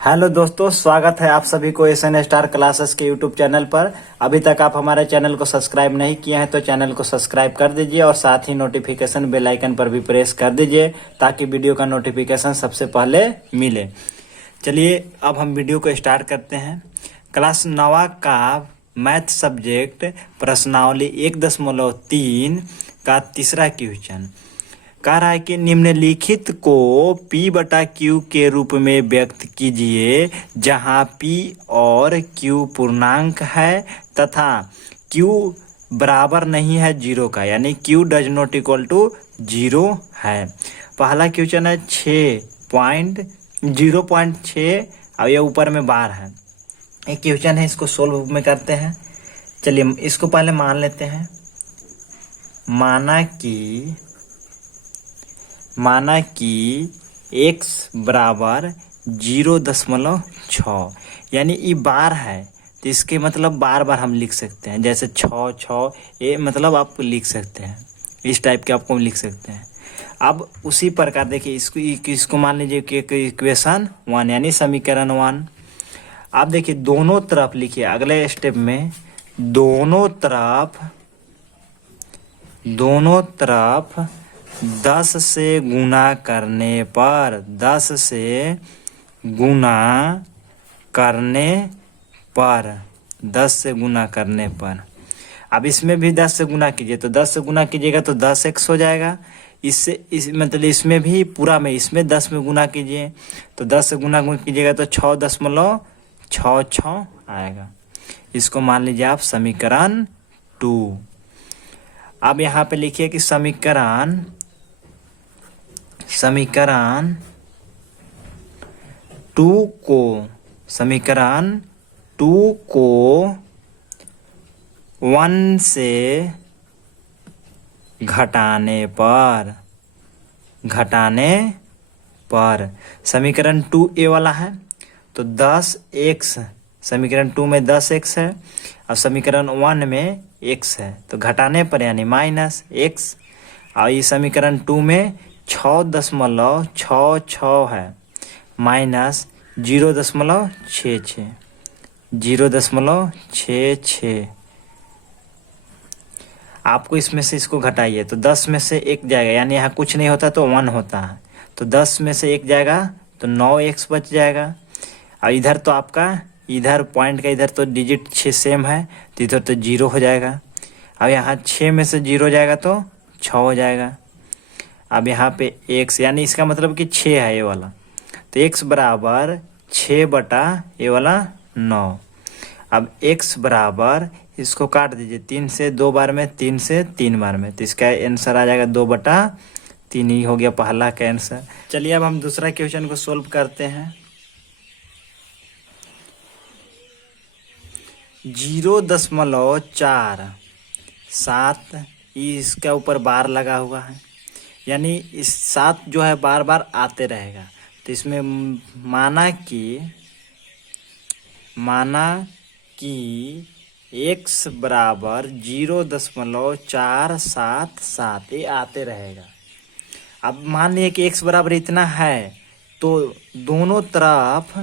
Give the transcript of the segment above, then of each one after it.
Hello दोस्तों, स्वागत है आप सभी को एसएन स्टार क्लासेस के यूट्यूब चैनल पर। अभी तक आप हमारे चैनल को सब्सक्राइब नहीं किए हैं तो चैनल को सब्सक्राइब कर दीजिए और साथ ही नोटिफिकेशन बेल आइकन पर भी प्रेस कर दीजिए ताकि वीडियो का नोटिफिकेशन सबसे पहले मिले। चलिए अब हम वीडियो को स्टार्ट करते हैं। क्लास 9 का मैथ सब्जेक्ट प्रश्नावली 1.3 का तीसरा क्वेश्चन कह रहा है कि निम्नलिखित को P/Q के रूप में व्यक्त कीजिए जहां P और Q पूर्णांक है तथा Q बराबर नहीं है 0 का, यानी Q does not equal to 0 है। पहला क्वेश्चन है 0.6 और ये ऊपर में बार है। एक क्वेश्चन है, इसको सोल्व में करते हैं। चलिए इसको पहले मान लेते हैं। माना कि x बराबर 0.6, यानी ये बार है तो इसके मतलब बार बार हम लिख सकते हैं, जैसे 6 ये मतलब आप लिख सकते हैं, इस टाइप के आपको लिख सकते हैं। अब उसी प्रकार देखिए इसको मान लीजिए कि इक्वेशन 1 यानी समीकरण 1। आप देखिए दोनों तरफ लिखिए, अगले स्टेप में दोनों तरफ 10 से गुना करने पर 10 से गुना करने पर अब इसमें भी 10 से गुना कीजिए तो 10 से गुना कीजिएगा तो 10x हो जाएगा। मतलब इसमें भी पूरा में इसमें 10 में गुना कीजिए तो 10 से गुना कीजिएगा तो 6.66 आएगा। इसको मान लीजिए आप समीकरण 2। अब यहाँ पे लिखिए कि समीकरण 2 को 1 से घटाने पर समीकरण 2a वाला है तो 10x, समीकरण 2 में 10x है और समीकरण 1 में x है तो घटाने पर यानी -x। और ये समीकरण 2 में 6.66 है -0.66 आपको इसमें से इसको घटाइए तो 10 में से 1 जाएगा, यानी यहाँ कुछ नहीं होता तो 1 होता है तो 10 में से 1 जाएगा तो 9x बच जाएगा। और इधर तो आपका इधर पॉइंट का इधर तो डिजिट 6 सेम है तो इधर तो 0 हो जाएगा। अब यहाँ 6 में से 0 जाएगा तो 6 हो जाएगा। अब यहाँ पे x, यानी इसका मतलब कि 6 है ये वाला, तो x बराबर 6 ये वाला 9। अब x बराबर इसको काट दीजिए 3 से 2 बार में, 3 से 3 बार में, तो इसका आंसर आ जाएगा 2/3 ही हो गया पहला का आंसर। चलिए अब हम दूसरा क्वेश्चन को सोल्व करते हैं। 0.47 इसका ऊपर बार लगा हुआ है, यानी इस 7 जो है बार बार आते रहेगा तो इसमें माना कि x बराबर 0.477 ये आते रहेगा। अब मान लिया कि x बराबर इतना है तो दोनों तरफ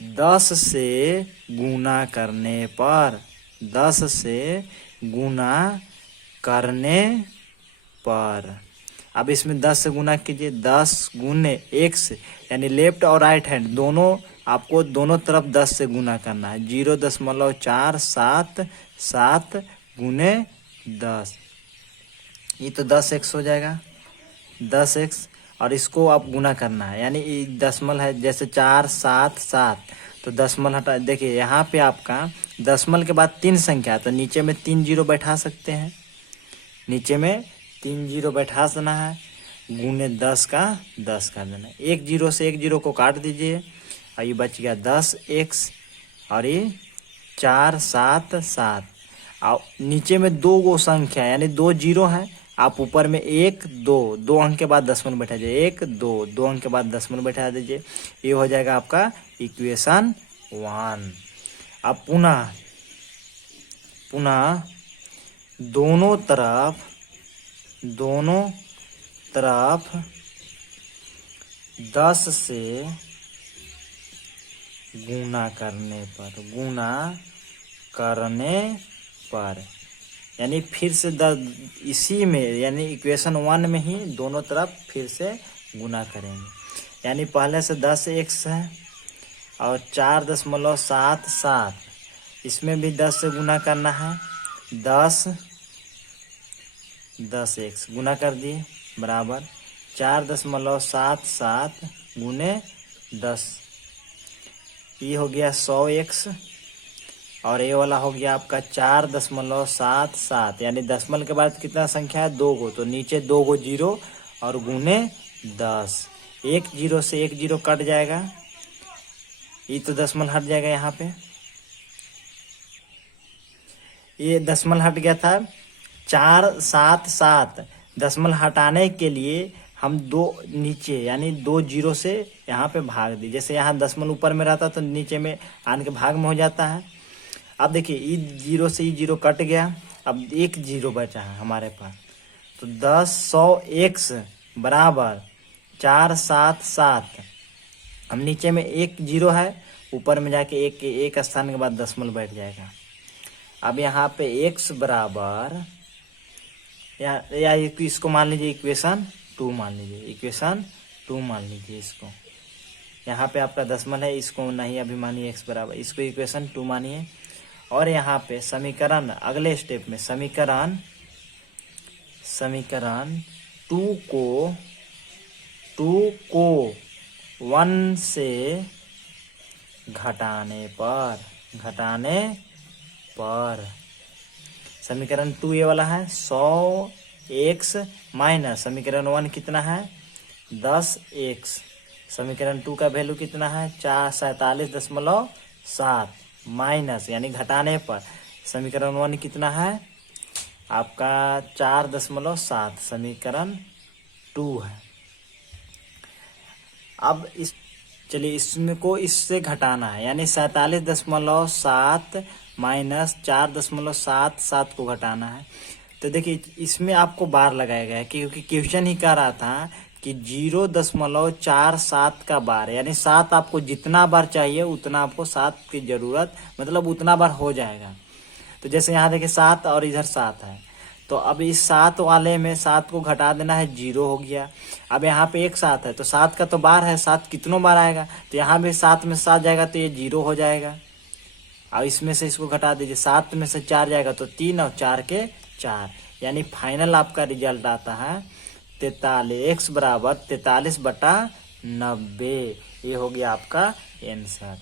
10 से गुना करने पर अब इसमें 10 से गुना कीजिए, 10 गुने x, यानी लेफ्ट और राइट हैंड दोनों आपको दोनों तरफ 10 से गुना करना है। 0.477 गुने 10, ये तो 10x हो जाएगा, 10x। और इसको आप गुना करना है, यानी दशमलव है जैसे 477 तो दशमलव हटा, देखिए यहाँ पे आपका दशमलव के बाद 3 संख्या तो नीचे में 3 0 बैठा सकते हैं, नीचे में 3 0 बैठा देना है, गुने 10 का 10 कर देना है। 1 0 से 1 0 को काट दीजिए और ये बच गया 10x और ये 477। और नीचे में 2 संख्या यानी 2 0 है, आप ऊपर में 1 2 अंक के बाद दशमलव बैठा दीजिए, 1 2 अंक के बाद दशमलव बैठा दीजिए, ये हो जाएगा आपका इक्वेशन 1। अब पुनः दोनों तरफ 10 से गुना करने पर यानी फिर से इसी में यानी इक्वेशन 1 में ही दोनों तरफ फिर से गुना करेंगे। यानी पहले से 10x है और 4.77 इसमें भी 10 से गुना करना है। 10x गुना कर दिए बराबर 4.77 गुने 10, ये हो गया 100x और ये वाला हो गया आपका 4.77 यानी दशमलव के बाद कितना संख्या है 2 गो, तो नीचे 2 गो जीरो और गुने 10। एक जीरो से एक जीरो कट जाएगा, ये तो दशमलव हट जाएगा। यहाँ पे ये दशमलव हट गया था 477, दशमलव हटाने के लिए हम दो नीचे यानी 2 जीरो से यहाँ पे भाग दी। जैसे यहाँ दशमलव ऊपर में रहता तो नीचे में आन के भाग में हो जाता है। अब देखिए ई जीरो से ई जीरो कट गया, अब एक जीरो बचा है हमारे पास, तो 100x बराबर 477। हम नीचे में एक जीरो है, ऊपर में जाके एक स्थान के बाद दशमलव बैठ जाएगा। अब यहाँ पे x बराबर या इसको मान लीजिए इक्वेशन 2 मान लीजिए, इक्वेशन 2 मान लीजिए इसको। यहाँ पे आपका दशमलव है, इसको नहीं अभी मानिए x बराबर, इसको इक्वेशन 2 मानिए। और यहाँ पे समीकरण अगले स्टेप में समीकरण 2 को 1 से घटाने पर समीकरण 2 ये वाला है 100x माइनस समीकरण 1 कितना है 10x, समीकरण 2 का वैल्यू कितना है 47.7 माइनस यानी घटाने पर समीकरण 1 कितना है आपका 4.7, समीकरण 2 है। अब चलिए इसमें को इससे घटाना है, यानी 47.7 माइनस 4.77 को घटाना है। तो देखिए इसमें आपको बार लगाया गया है क्योंकि क्वेश्चन ही कह रहा था कि 0.47 का बार, यानी 7 आपको जितना बार चाहिए उतना आपको 7 की जरूरत, मतलब उतना बार हो जाएगा। तो जैसे यहाँ देखिए 7 और इधर 7 है, तो अब इस 7 वाले में 7 को घटा देना है, 0 हो गया। अब यहाँ पे एक 7 है तो 7 का तो बार है, 7 कितनों बार आएगा, तो यहाँ भी 7 में 7 जाएगा तो ये 0 हो जाएगा। अब इसमें से इसको घटा दीजिए, 7 में से 4 जाएगा तो 3 और 4 के 4, यानी फाइनल आपका रिजल्ट आता है 43, x बराबर 43/90। ये हो गया आपका आंसर।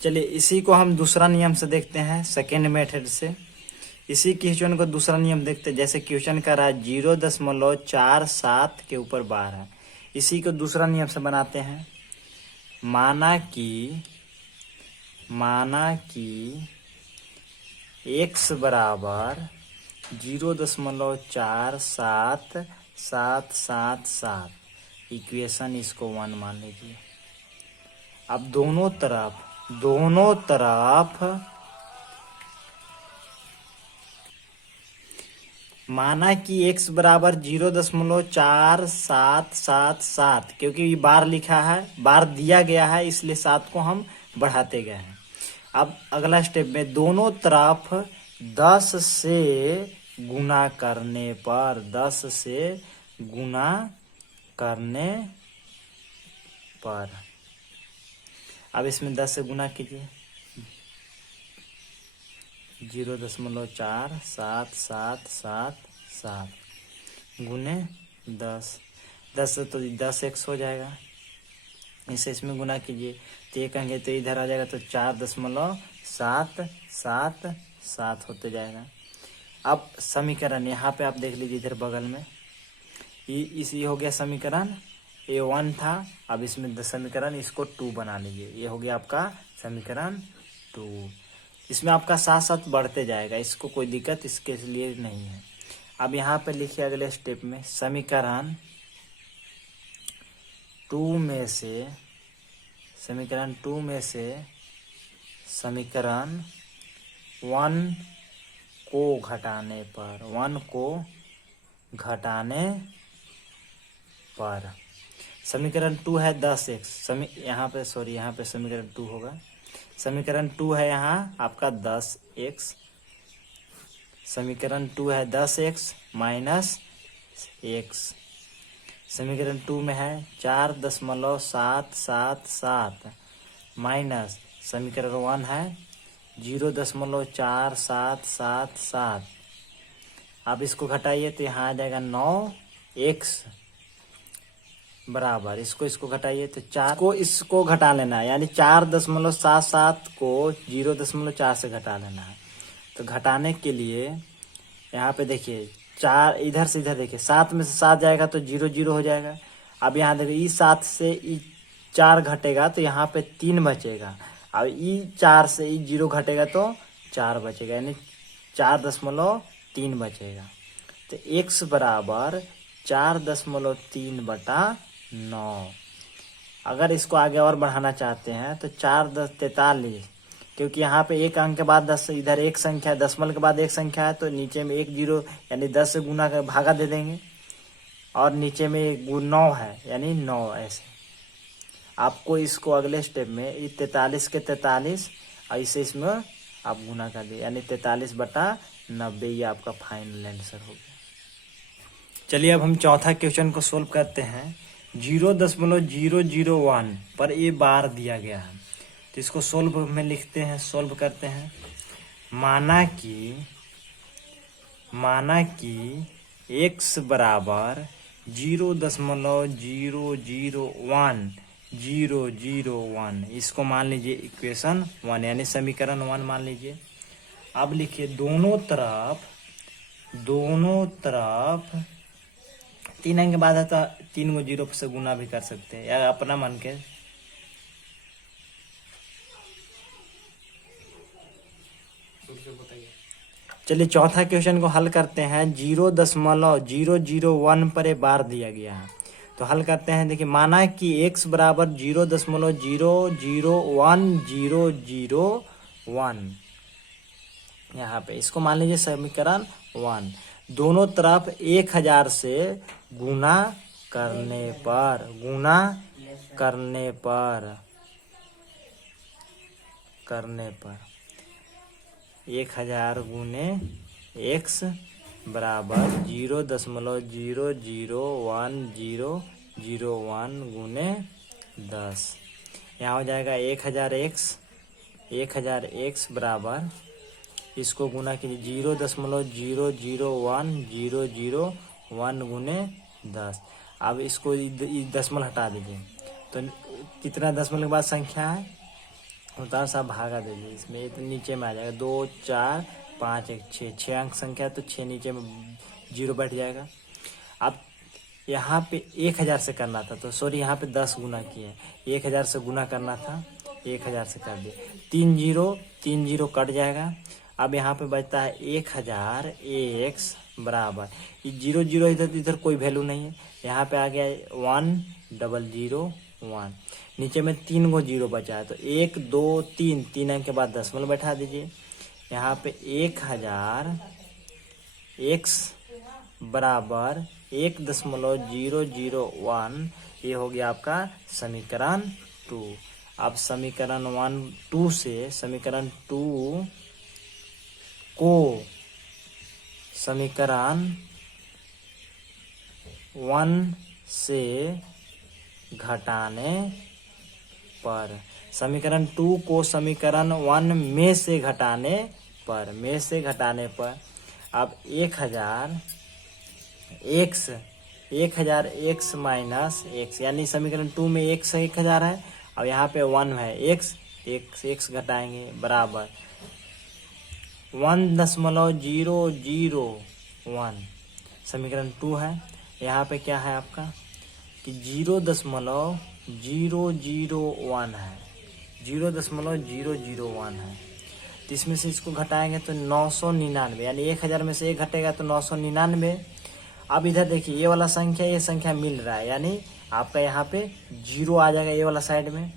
चलिए इसी को हम दूसरा नियम से देखते हैं, सेकेंड मेथड से। इसी क्वेश्चन को दूसरा नियम देखते हैं। जैसे क्वेश्चन कर रहा है 0.47 के ऊपर बार है, इसी को दूसरा नियम से बनाते हैं। माना कि x बराबर 0.47777, इक्वेशन इसको 1 मान लीजिए। अब दोनों तरफ माना कि x बराबर 0.4777, क्योंकि ये बार लिखा है, बार दिया गया है, इसलिए 7 को हम बढ़ाते गए हैं। अब अगला स्टेप में दोनों तरफ 10 से गुना करने पर अब इसमें 10 से गुना कीजिए, 0.4777 गुने 10 से तो 10x हो जाएगा। इसे इसमें गुना कीजिए तो ये कहेंगे तो इधर आ जाएगा तो 4.777 होते जाएगा। अब समीकरण यहाँ पे आप देख लीजिए, इधर बगल में ये हो गया समीकरण A1 था। अब इसमें समीकरण इसको 2 बना लीजिए, ये हो गया आपका समीकरण 2। इसमें आपका साथ साथ बढ़ते जाएगा, इसको कोई दिक्कत इसके लिए नहीं है। अब यहाँ पे लिखिए अगले स्टेप में समीकरण 2 में से समीकरण 1 को घटाने पर समीकरण 2 है 10x, यहाँ पे समीकरण 2 होगा। समीकरण 2 है यहाँ आपका 10x, समीकरण 2 है 10x माइनस x। समीकरण 2 में है 4.777 माइनस समीकरण 1 है 0.4777। आप इसको घटाइए तो यहाँ आ जाएगा 9x बराबर, इसको घटाइए तो 4 को इसको घटा लेना है, यानी 4.77 को 0.4 से घटा लेना है। तो घटाने के लिए यहाँ पे देखिए 4 इधर से इधर देखिए, 7 में से 7 जाएगा तो 0 0 हो जाएगा। अब यहाँ देखिए E7 से E4 घटेगा तो यहाँ पे 3 बचेगा। अब E4 से E0 घटेगा तो 4 बचेगा, यानी 4.3 बचेगा। तो x बराबर 4.3/9। अगर इसको आगे और बढ़ाना चाहते हैं तो 4×10=43, क्योंकि यहाँ पे एक अंक के बाद 10 इधर एक संख्या, दशमलव के बाद एक संख्या है तो नीचे में 1 0 यानी 10 से गुना कर भागा दे देंगे, और नीचे में 9 है यानी 9। ऐसे आपको इसको अगले स्टेप में 43 के 43 ऐसे इसमें आप गुना कर दिए, यानी 43/90। ये आपका फाइनल आंसर हो गया। चलिए अब हम चौथा क्वेश्चन को सोल्व करते हैं। 0.001 पर ये बार दिया गया है, तो इसको सोल्व में लिखते हैं, सोल्व करते हैं। माना कि x बराबर 0.001, इसको मान लीजिए इक्वेशन 1 यानी समीकरण 1 मान लीजिए। अब लिखिए दोनों तरफ 3 अंक के बाद है तो 3 को 0 से गुना भी कर सकते हैं, या अपना मन के। चलिए चौथा क्वेश्चन को हल करते हैं। 0.001 पर एक बार दिया गया है, तो हल करते हैं। देखिए माना कि x बराबर 0.001, यहाँ पे इसको मान लीजिए समीकरण 1। दोनों तरफ 1000 से गुना करने पर 1000 गुने x बराबर 0.00101 गुने 10। यहाँ हो जाएगा 1000x बराबर, इसको गुना कीजिए 0.00101 गुने 10। अब इसको दशमलव हटा दीजिए तो कितना दशमलव के बाद संख्या है उतार सा भागा दीजिए, इसमें तो नीचे में आ जाएगा 2 4 5 1 6 अंक संख्या, तो 6 नीचे में 0 बैठ जाएगा। अब यहाँ पे 1000 से करना था, तो सॉरी यहाँ पे 10 गुना किए, 1000 से गुना करना था, 1000 से कर दिए। 3 0 कट जाएगा। अब यहाँ पे बचता है 1000x बराबर, ये 0 0 इधर कोई वैल्यू नहीं है, यहाँ पे आ गया 1001। नीचे में 3 को 0 बचा है, तो 1 2 3 अंक के बाद दशमलव बैठा दीजिए। यहाँ पे 1000x बराबर 1.001, ये हो गया आपका समीकरण 2। अब समीकरण 2 से समीकरण 2 को समीकरण 1 से घटाने पर, समीकरण 2 को समीकरण 1 में से घटाने पर अब 1000x माइनस x, यानी समीकरण 2 में x 1000 है, अब यहाँ पे 1 है x घटाएंगे बराबर 1.001। समीकरण 2 है, यहाँ पे क्या है आपका कि 0.001 है, 0.001 है। तो इसमें से इसको घटाएंगे तो 999, यानी 1000 में से 1 घटेगा तो 999। अब इधर देखिए ये वाला संख्या, ये संख्या मिल रहा है, यानी आपका यहाँ पे 0 आ जाएगा ये वाला साइड में।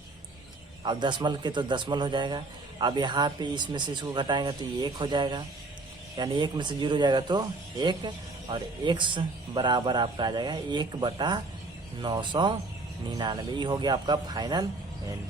अब दशमलव के तो दशमलव हो जाएगा। अब यहाँ पे इसमें से इसको घटाएंगे तो ये 1 हो जाएगा, यानी 1 में से 0 जाएगा तो 1, और x बराबर आपका आ जाएगा 1/999। 99 ये हो गया आपका फाइनल एंड